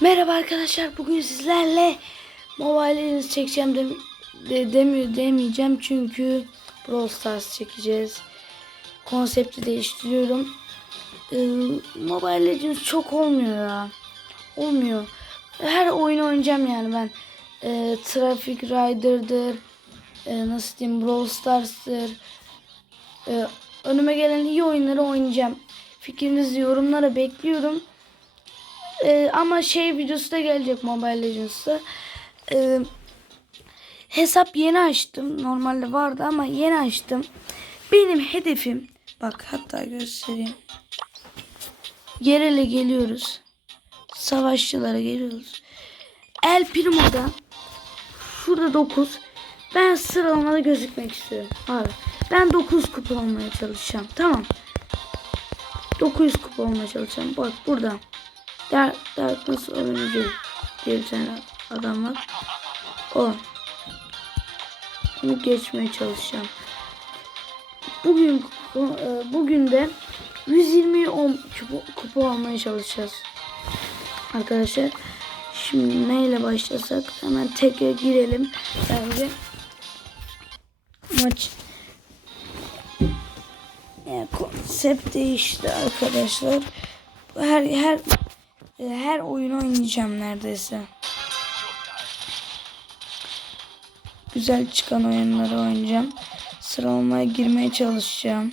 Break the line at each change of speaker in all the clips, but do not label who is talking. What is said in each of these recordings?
Merhaba arkadaşlar. Bugün sizlerle Legends çekeceğim dem de demi demeyeceğim çünkü Brawl Stars çekeceğiz. Konsepti değiştiriyorum. Ee, Mobile Legends çok olmuyor ya. Olmuyor. Her oyunu oynayacağım yani ben. Ee, Traffic Rider'dır. ee, nasıl diyeyim Brawl Stars'tır. Ee, önüme gelen iyi oyunları oynayacağım. Fikrinizi yorumlara bekliyorum. Ee, ama şey videosu da gelecek Mobile Legends'ta. Ee, hesap yeni açtım. Normalde vardı ama yeni açtım. Benim hedefim bak hatta göstereyim. Yerele geliyoruz. Savaşçılara geliyoruz. El Primo'da şurada 9. Ben sıralamada gözükmek istiyorum. Abi ben 9 kupa olmaya çalışacağım. Tamam. 900 kupa olmaya çalışacağım. Bak burada. Der, Darkness Oyuncu diye bir tane adam var. O. Bunu geçmeye çalışacağım. Bugün e, bugün de 120 10 kupa, almaya çalışacağız. Arkadaşlar şimdi neyle başlasak hemen tekrar girelim bence. Maç yani konsept değişti arkadaşlar. Her her her oyunu oynayacağım neredeyse. Güzel çıkan oyunları oynayacağım. Sıralamaya girmeye çalışacağım.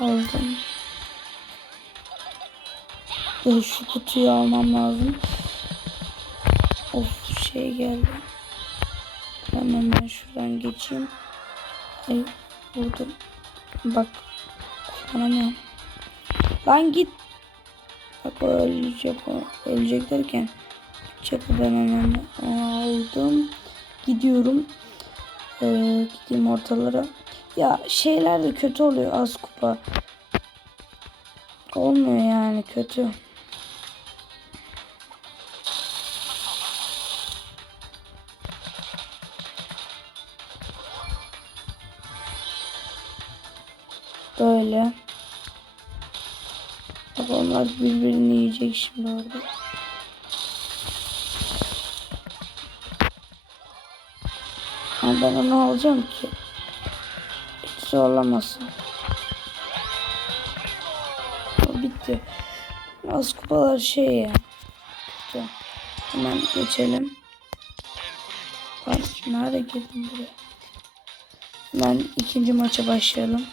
Aldım. Dur, şu kutuyu almam lazım. Of şey geldi. Hemen ben şuradan geçeyim. Ay vurdum. Bak kullanamıyorum. Lan git. Bak o ölecek o. Ölecek derken. Çakı ben hemen aldım. Gidiyorum. Ee, gideyim ortalara. Ya şeyler de kötü oluyor az kupa. Olmuyor yani kötü. Böyle. Bak onlar birbirini yiyecek şimdi orada. Ama ben onu alacağım ki. Hiç zorlamasın. O bitti. Az kupalar şey ya. Kötü. Hemen geçelim. Bak nerede girdim buraya? Ben ikinci maça başlayalım.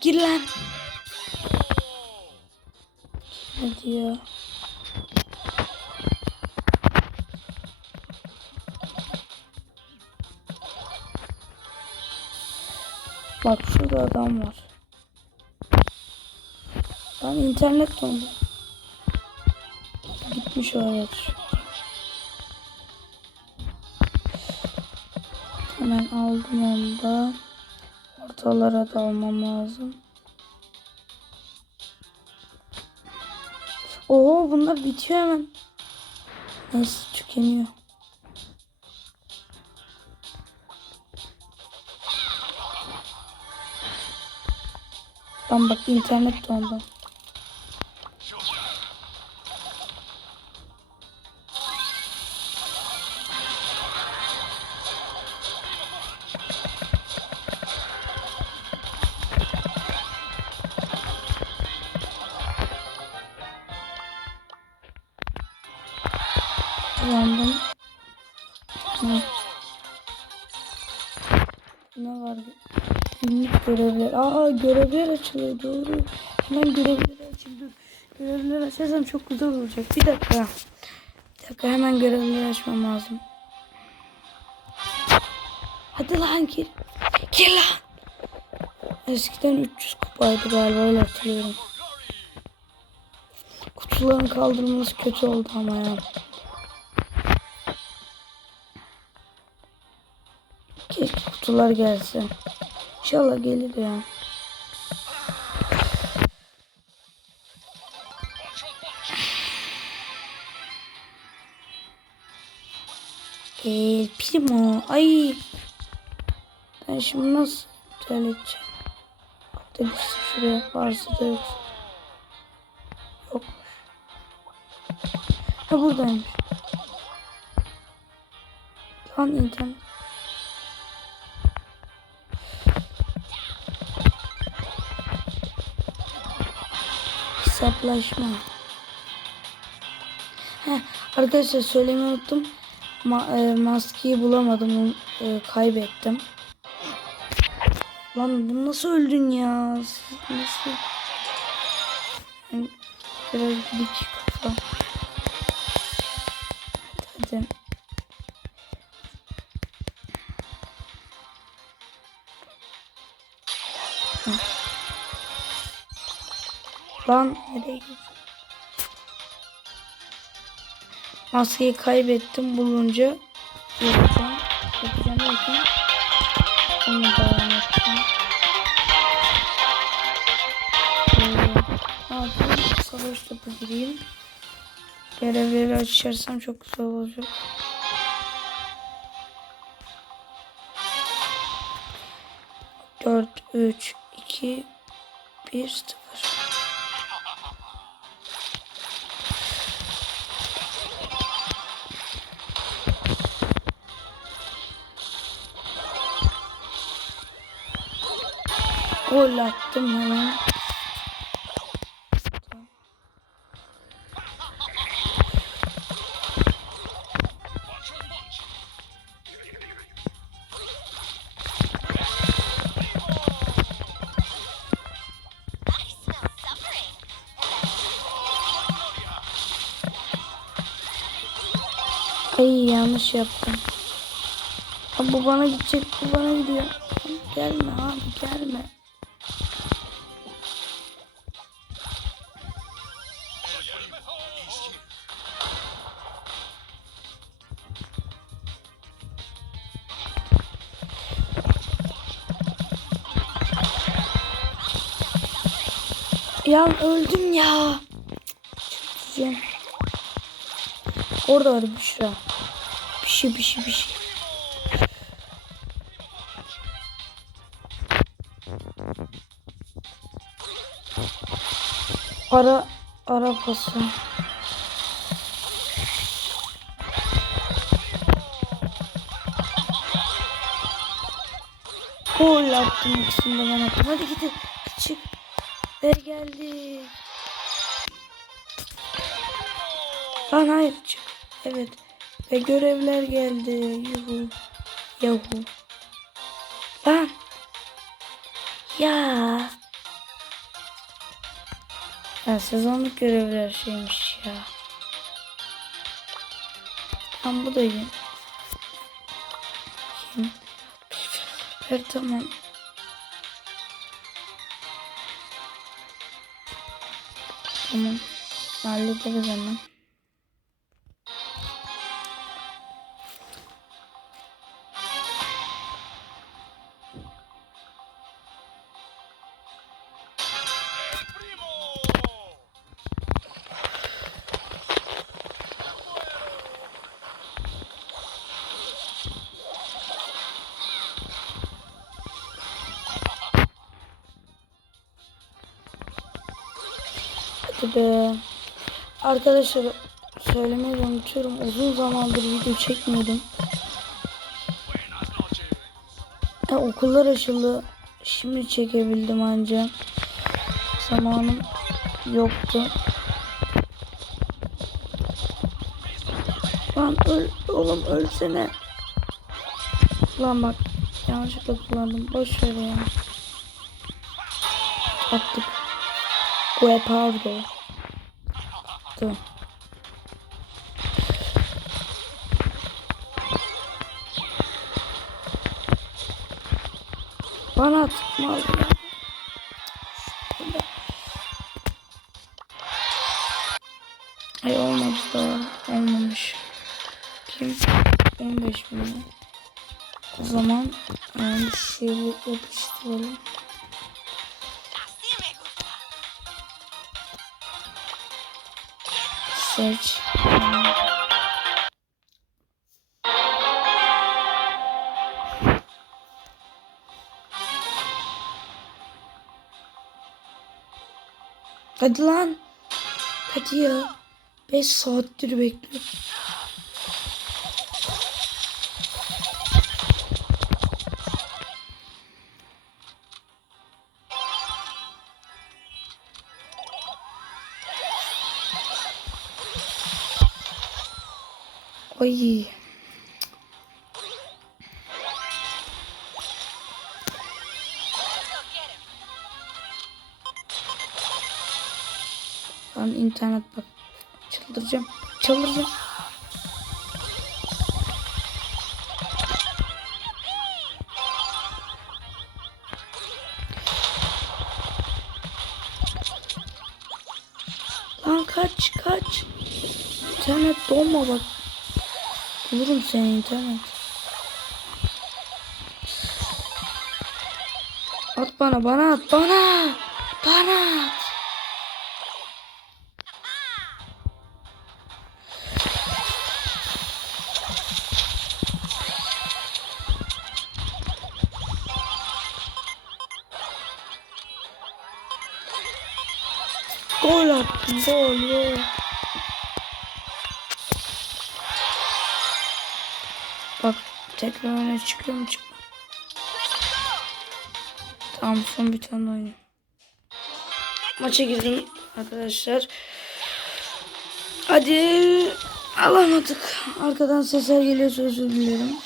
Gir lan. Hadi ya. Bak şurada adam var. Lan internet dondu. Gitmiş oraya. Hemen aldım onu da. Ortalara da almam lazım. Oo bunlar bitiyor hemen. Neyse tükeniyor. Lan bak internet dondu. Uyandım. Ne? Ne var? Günlük görevler. Aa görevler açılıyor doğru. Hemen görevleri açayım dur. Görevleri açarsam çok güzel olacak. Bir dakika. Bir dakika hemen görevleri açmam lazım. Hadi lan gir. Gir lan. Eskiden 300 kupaydı galiba öyle hatırlıyorum. Kutuların kaldırılması kötü oldu ama ya. Kutular gelsin. İnşallah gelir ya. El Primo. Ay. Ben şimdi nasıl düzelteceğim? Hatta bir şuraya varsa da yok. Yokmuş. Ha buradaymış. Lan internet. Hesaplaşma. Heh, arkadaşlar söylemeyi unuttum. Ma e, maskeyi bulamadım. E, kaybettim. Lan bu nasıl öldün ya? Siz nasıl? Biraz dik kafa. Hadi. Hı. Lan nereye? Maskeyi kaybettim bulunca yapacağım. Yapacağım yapacağım. Onu devam edeceğim. Savaş topu gireyim. Görevleri açarsam çok güzel olacak. Dört, üç, iki, bir, sıfır. Gol attım hemen. Ay yanlış yaptım. Abi bu bana gidecek, bu bana gidiyor. Gelme abi gelme. Ya öldüm ya. Çıldıracağım. Orada var Büşra. Bir şey bir şey bir şey. Ara ara pası. Gol attım ikisini de ben attım. Hadi gidin. Çık. Ver geldi. Lan hayır çık. Evet. Ve görevler geldi. Yuhu. Yahu. Lan. Ya. Ya sezonluk görevler şeymiş ya. Tam bu da iyi. Kim? Evet tamam. Tamam. Hallederiz hemen. Hadi. Arkadaşlar söylemeyi unutuyorum. Uzun zamandır video çekmiyordum. Ya, okullar açıldı. Şimdi çekebildim anca. Zamanım yoktu. Lan öl oğlum ölsene. Lan bak yanlışlıkla kullandım. Boş ver ya. Attık. Guepardo. Dur. Bana tutmaz ya. Ay olmadı da olmamış. Kim? 15 bin. O zaman yani şey yapıştıralım. Seç. Hadi lan. Hadi ya. 5 saattir bekliyorum. Ay. Lan internet bak. Çıldıracağım. Çıldıracağım. Lan kaç kaç. İnternet donma bak. Bulurum seni internet. At bana bana at bana. Bana at. Gol attım gol gol. Tekrar öne çıkıyor mu çıkma. Tamam son bir tane oyun. Maça girdim arkadaşlar. Hadi alamadık. Arkadan sesler geliyor özür dilerim.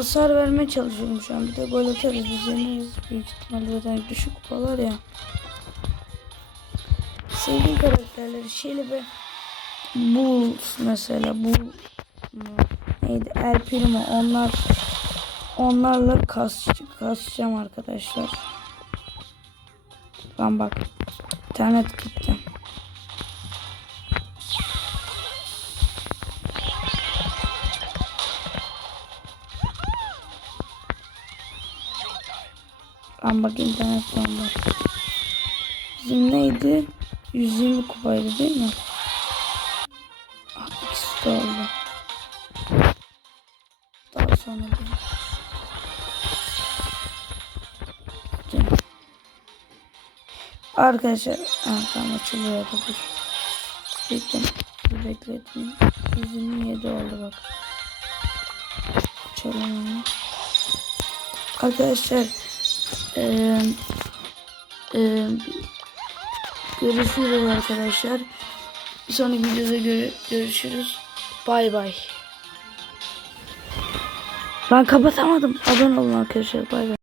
Hasar vermeye çalışıyorum şu an. Bir de gol atarız biz yeneriz. Büyük ihtimalle zaten düşük kupalar ya. Sevdiğim karakterleri şeyle be. Bu mesela bu neydi? El Primo onlar onlarla kas, kasacağım arkadaşlar. Lan bak internet gitti. Lan bak internet dondu. Bizim neydi? 120 kupaydı değil mi? Ah ikisi de oldu. Daha sonra. Dur. Arkadaşlar ha, tamam açılıyor da dur. Bekledim. Bir bekledim. 127 oldu bak. Açalım onu. Arkadaşlar ee, ee, görüşürüz arkadaşlar. Bir sonraki videoda gör- görüşürüz. Bay bay. Ben kapatamadım. Abone olun arkadaşlar. Bay bay.